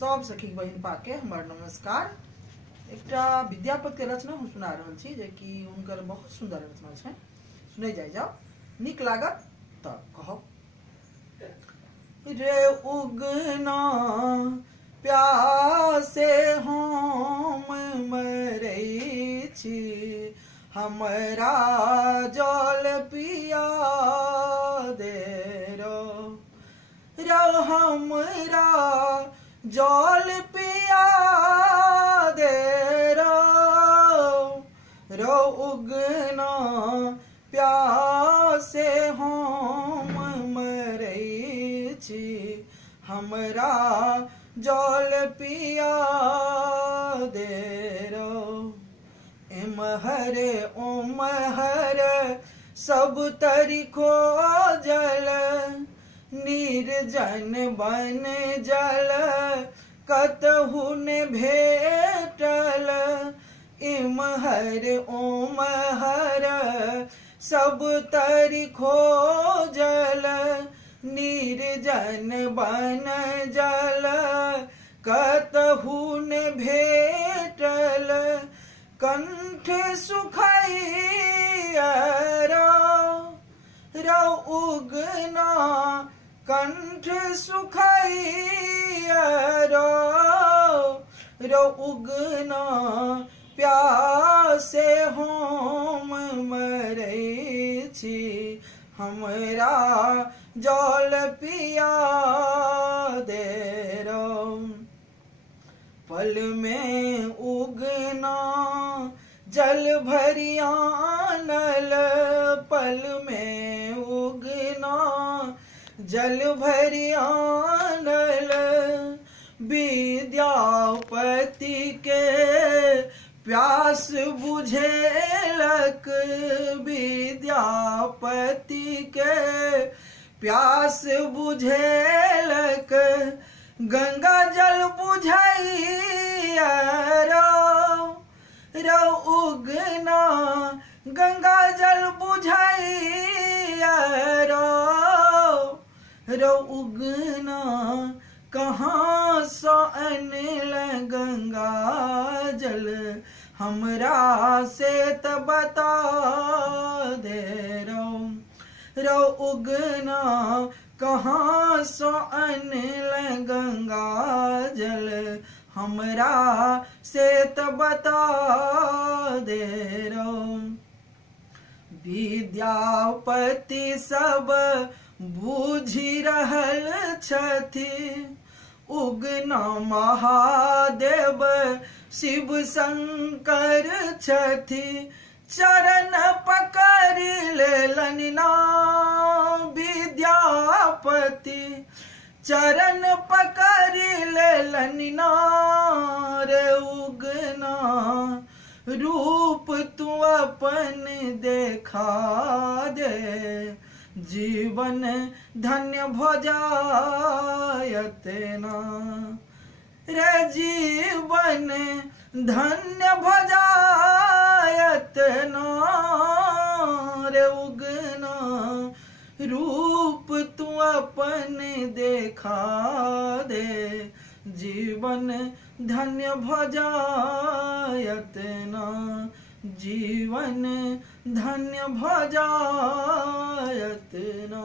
सब सखी बहन पाके हमार नमस्कार। एकटा विद्यापति के रचना हम सुना रहल छी जे कि उनकर बहुत सुंदर रचना छै, सुनै जाओ, निक लागत त कहब। रे उगना प्यासे हम मरै छी, हमरा जल पिया दे रो हमरा जल पिया दे रो उगना प्यासे हम मरै छी, हमरा जल पिया दे रो। एमहर ओमहर सब तरीको जल, निर्जन बन जल कतहु ने भेटल। इमहर ओमहर सब तरीको जल, निर्जन बन जल कतहु ने भेटल। कंठ सुखाइया रो उगना, कंठ सुखाइया रो उगना प्यासे हम मरै छी, हमरा जल पिया दे रो। पल में उगना जल भरी आनल, पल में उगना जल भरी आनल। विद्यापति के प्यास बुझेलक, विद्यापति के प्यास बुझेलक। गंगा जल बुझाइया रो उगना, गंगा जल बुझाइया रो उगना। कहाँ से अनिल गंगा जल, हमरा से त बता दे रो उगना। कहाँ से अनिल गंगा जल, हमरा से त बता दे रो। विद्यापति सब बूझि रहल छथि, उगना महादेव शिव शंकर छथि। चरण पकड़ लेलनि ना विद्यापति, चरण पकड़ लेलनि ना रे उगना। रूप तू अपन देखा दे, जीवन धन्य भ जायत ना रे, जीवन धन्य भ जायत ना रे उगना। रूप तू अपन देखा दे, जीवन धन्य भ जायत ना, जीवन धन्य भ जायत ना।